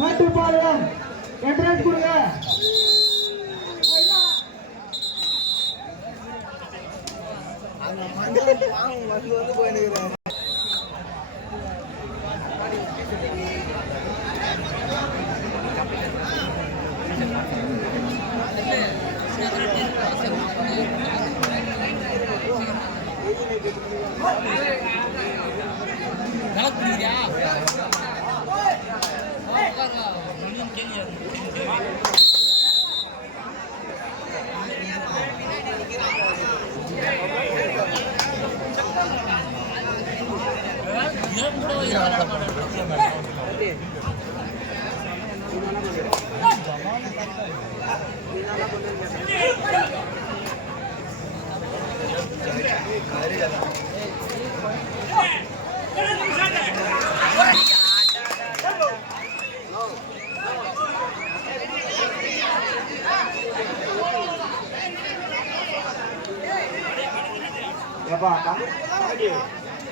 Mettupalayam entrance கொடுங்க. வந்து போயிருக்கிறேன்.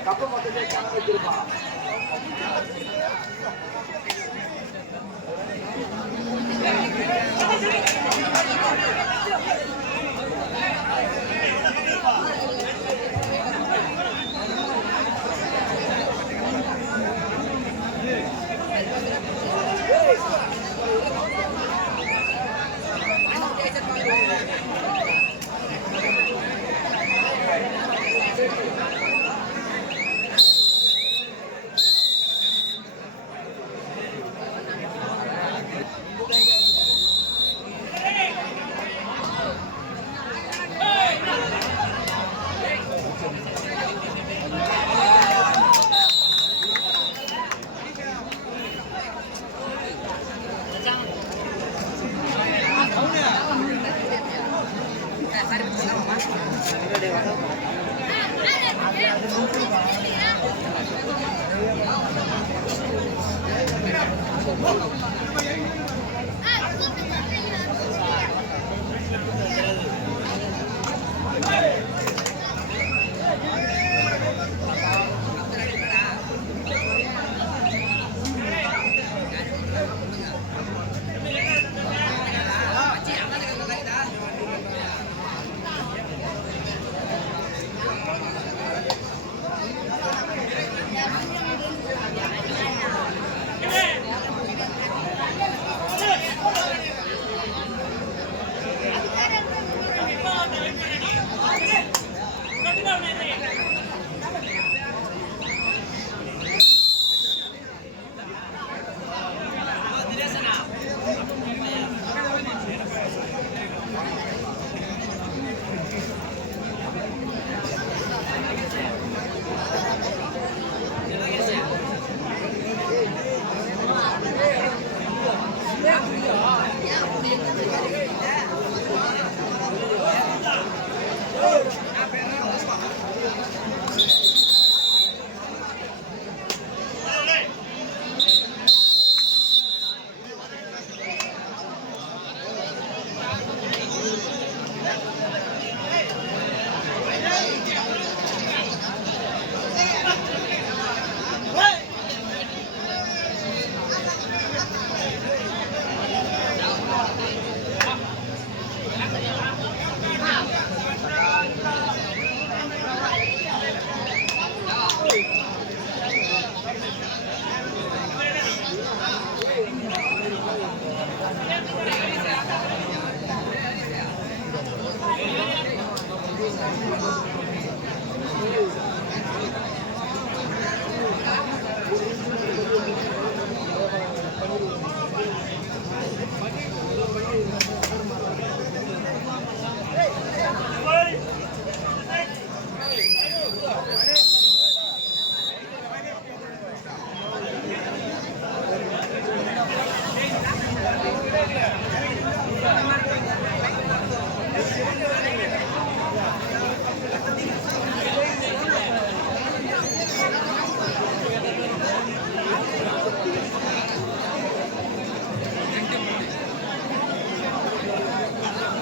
கப்ப மொத்தத்தை வச்சிருப்பா.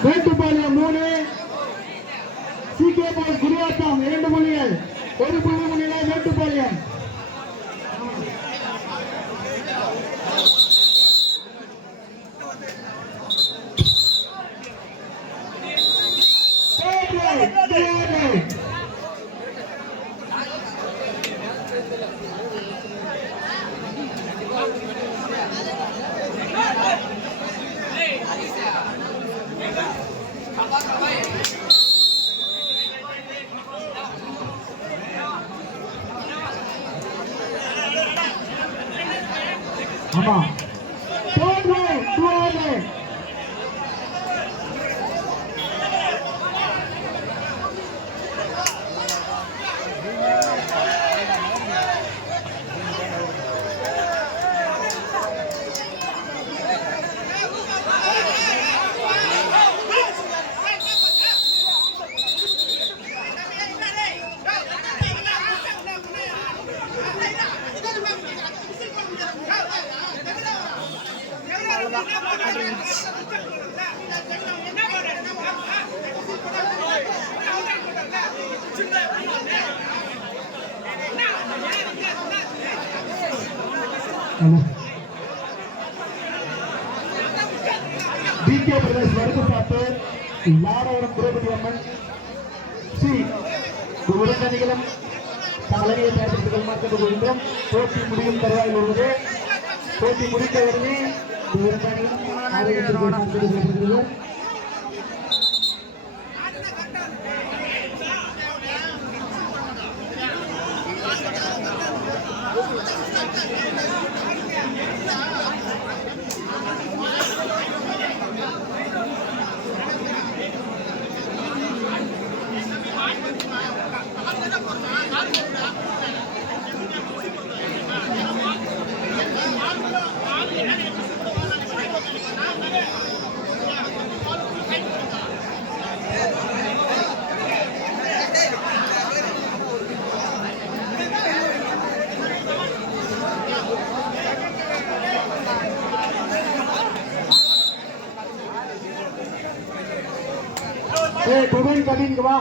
மேட்டுப்பாளையம் 3 சிகே போல் குருவாட்டம் 2 புள்ளிகள் 1 புள்ளி முன்னிலை மேட்டுப்பாளையம். ஆமா டிகே பிரதேஷ் வடக்கு பார்த்து யாரவரம் திரௌபதி அம்மன் ஸ்ரீ குருடனிகளும் தலைமையை பயன்படுத்திக் கொள்ளுமாறு கொள்கின்றோம். போட்டி முடியும் தருவாயில் உள்ளது. போட்டி முடித்த உடனே பிரவீன் கபீன் வா.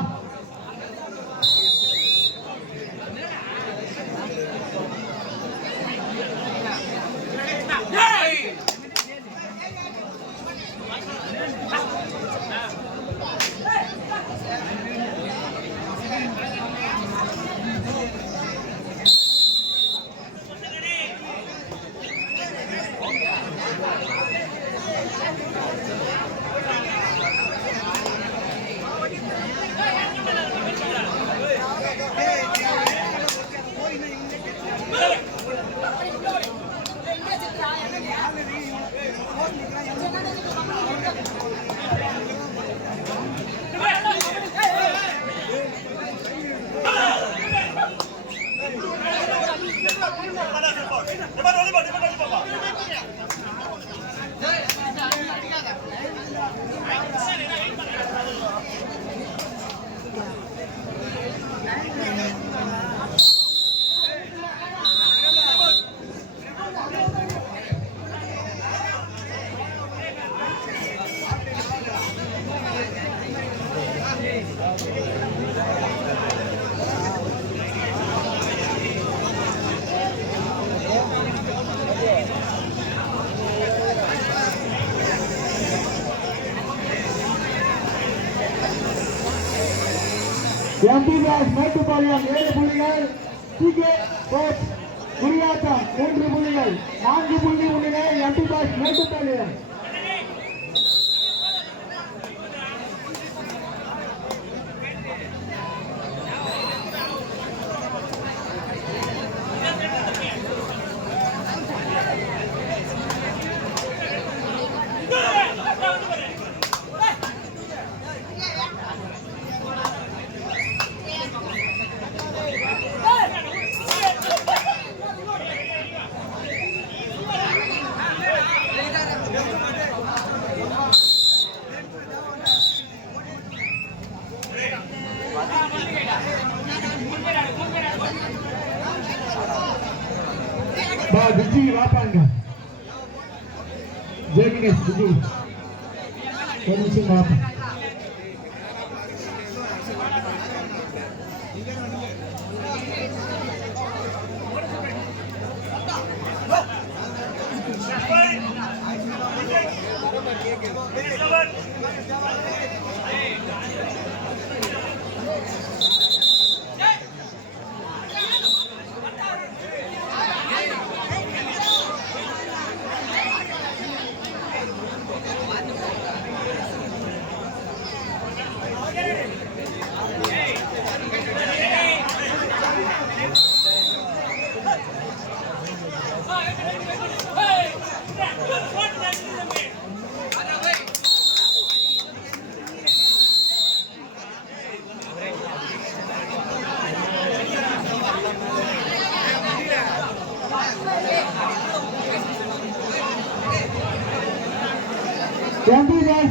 எம்பிபிஎஸ் மேட்டுப்பாளையம் 7 புள்ளிகள், சிகே போர்ட்ஸ் குடியாத்தம் 3 புள்ளிகள், 4 புள்ளி முன்னிலை எம்பிபிஎஸ் மேட்டுப்பாளையம். Gracias. வா விஜி வாப்பாங்க ஜெயகினேஷ் விஜி ஒரு நிமிஷம் வாப்பா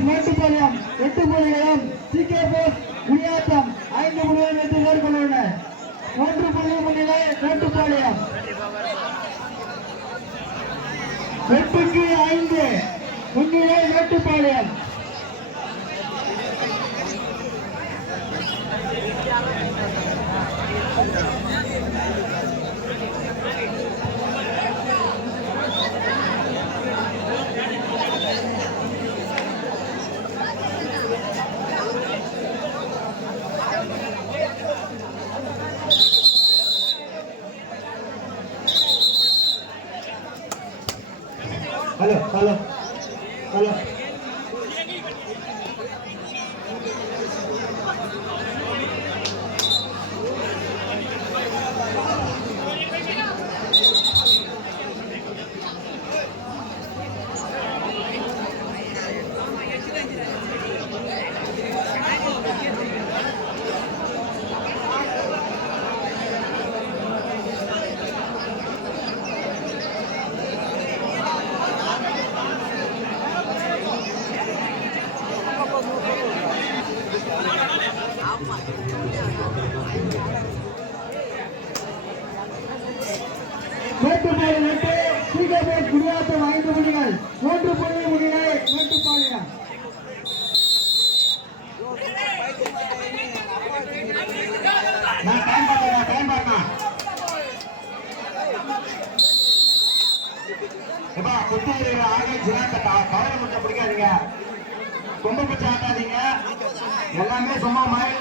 மேட்டுப்பாளையம் 8 புள்ளிகளும் CK போஸ் குடியாத்தம் 5 புள்ளிகள் என்று மேற்கொண்டுள்ளனர். 1 புள்ளி முன்னிலை மேட்டுப்பாளையம் 8க்கு 5 முன்னிலை மேட்டுப்பாளையம். Halo. மேட்டுப்பாளையம் 8 CK போஸ் குடியாத்தம் 5 புள்ளிகள் 3 புள்ளி முன்னிலை மேட்டுப்பாளையம். பிடிக்காதீங்க, கொம்பு பிச்சை ஆட்டாதீங்க, எல்லாமே சும்மா மாதிரி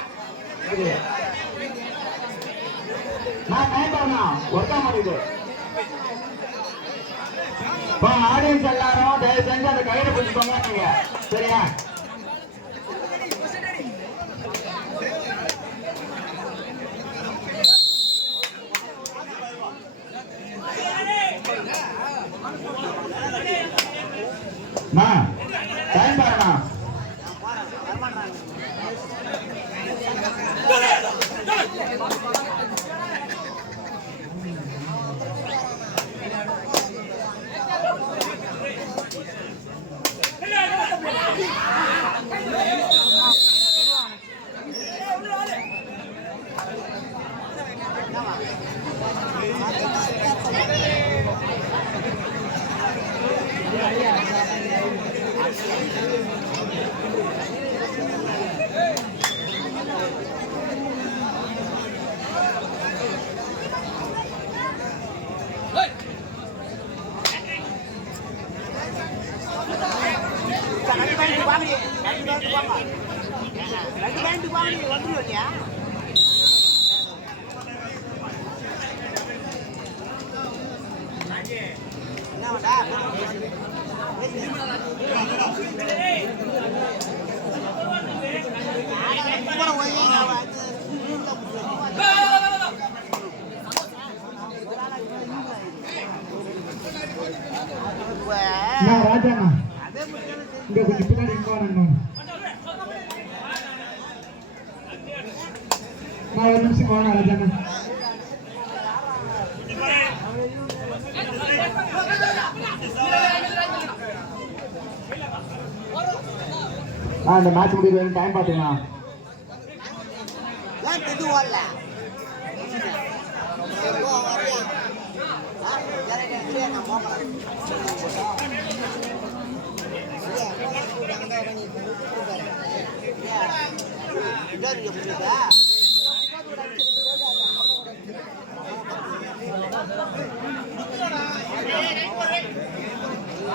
நான் டைம் பண்ணலாம் ஒர்க்கா முடியுது. ஆடியன்ஸ் எல்லாரும் தயவு செஞ்சு அந்த கையில பிடிச்சி சொன்னாங்க சரியா? டைம் பாருண்ணா. ராஜாண்ணா இங்க கொஞ்சம் பின்னாடி நான் ஒரு நிமிஷம் போனா ராஜாண்ணா. இந்த மேட்ச் முடிவு டைம் பாத்தீங்கன்னா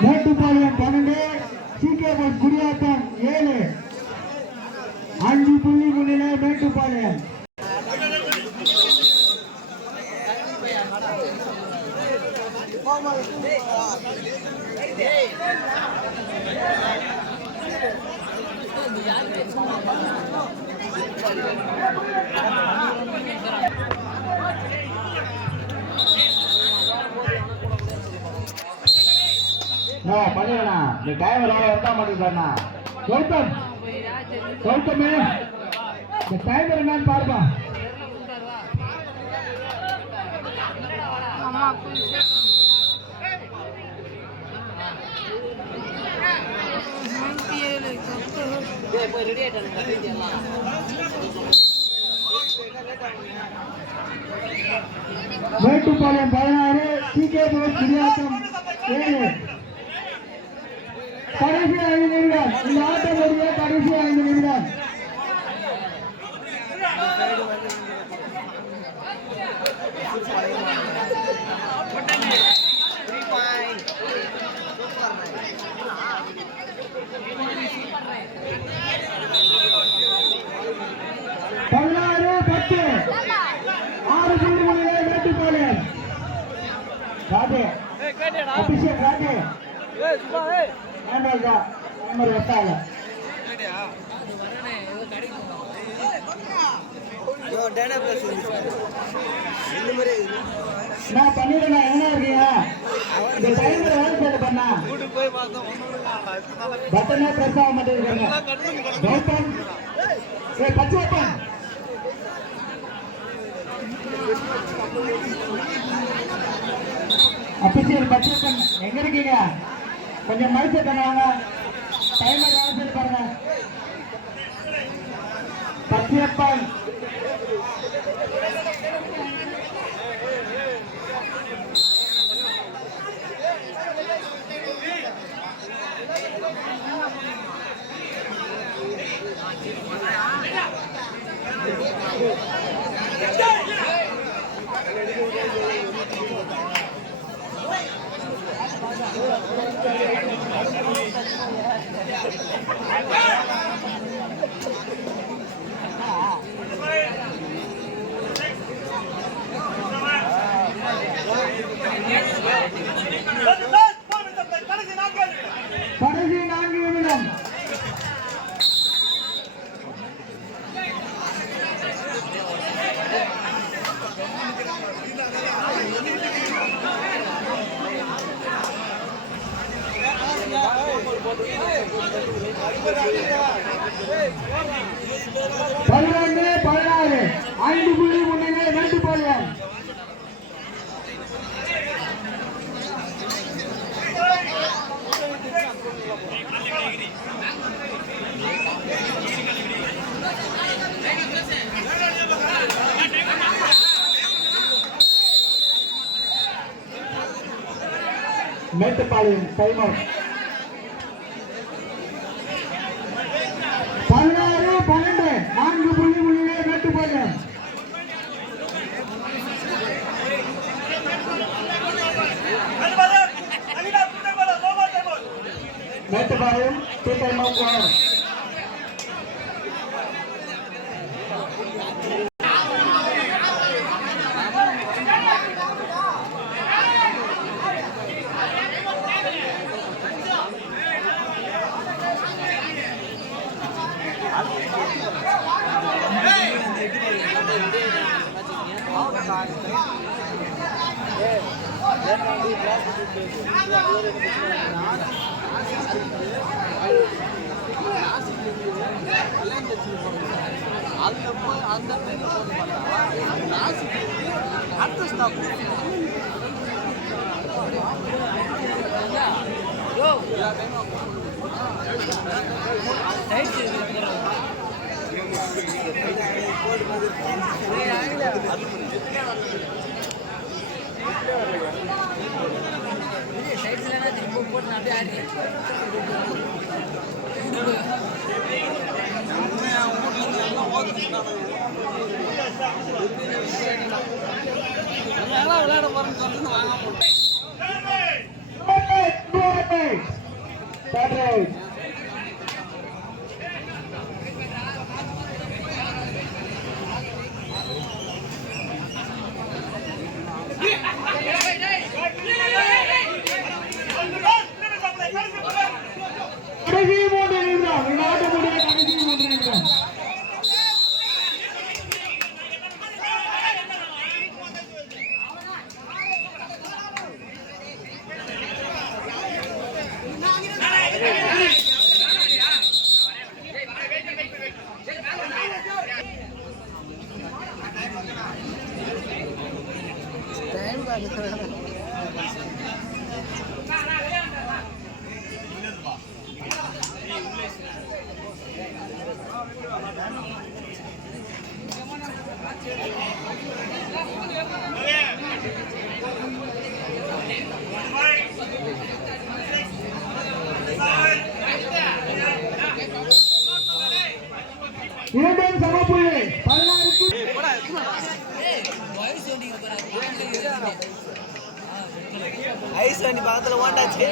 மேட்டுப்பாளையம் 12, சிகேபஸ் குடியாத்தம் 7. 5 புள்ளி முன்னிலை மேட்டுப்பாளையம். பண்ணிடா இந்த டைவர் வரா மாட்டேங்கிறா கௌதம் கௌதமே இந்த டைவர் என்னன்னு பாருப்பா. மேட்டுப்பாளையம் 16, சிகேபஸ் குடியாத்தம் 7. கடைசி 5 நிமிடம். இந்த ஆட்டமுடைய கடைசி 5 நிமிடம். பதினாறு 10. 6 புள்ளி முன்னிலை மேட்டுப்பாளையம். ராஜே அபிஷேக் ராஜே நம்பர் 8. நான் பண்ணிடுறேன். என்ன இருக்கீங்க இந்த டைம்ல வேலை செய்ய பண்ணா பட்டனே பிரஸ் ஆக மாட்டேங்கிறாங்க. கௌதம் பச்சையப்பன் அபிஷியல் பச்சையப்பன் எங்க இருக்கீங்க? கொஞ்சம் மனுஷ பண்ணுவாங்க. டைமர் வேலை செய்ய பாருங்க. பச்சையப்பன் கடைசி 4 நிமிடம். பதினொன்று 16 5 புள்ளி முன்னிலை மேட்டுப்பாளையம். Mettupalayam time out. 16-12 4 புள்ளி முன்னிலை மேட்டுப்பாளையம். Mettupalayam time out. விளையாட போறேன்னு சொல்லிட்டு வாங்க இரண்டாம் சமப்புள்ளி 16க்கு ஐஸ் வண்டி பக்கத்துல ஓட்டாச்சு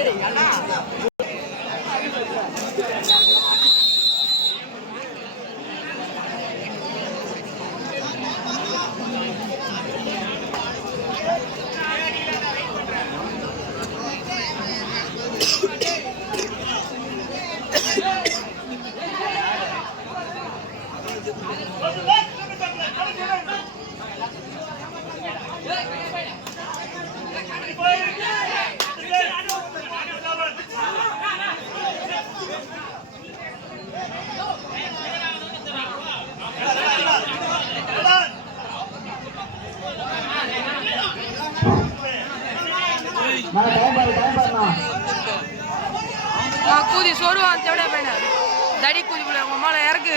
கூதி சோறுவான் தேவையா பையன தடி கூதி பிள்ளை உங்க அம்மால இறக்கு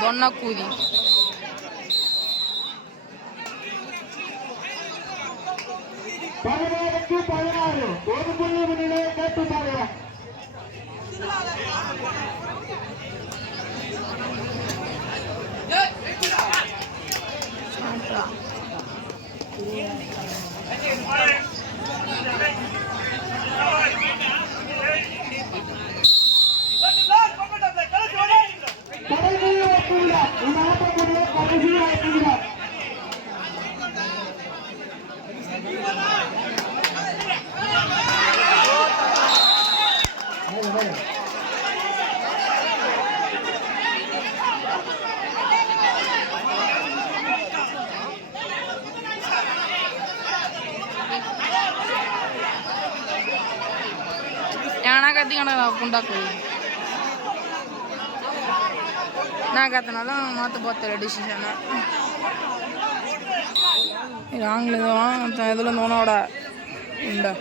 பொன்னா கூதி பதினாறுக்கு 16 ஒரு புள்ளி முன்னிலை கேட்டு பாருங்க புண்டாக்கு நான் கத்தனாலும் மாற்ற போத்த டிசிஷனை ஆங்கிலம் இதில் தோணோட உண்டா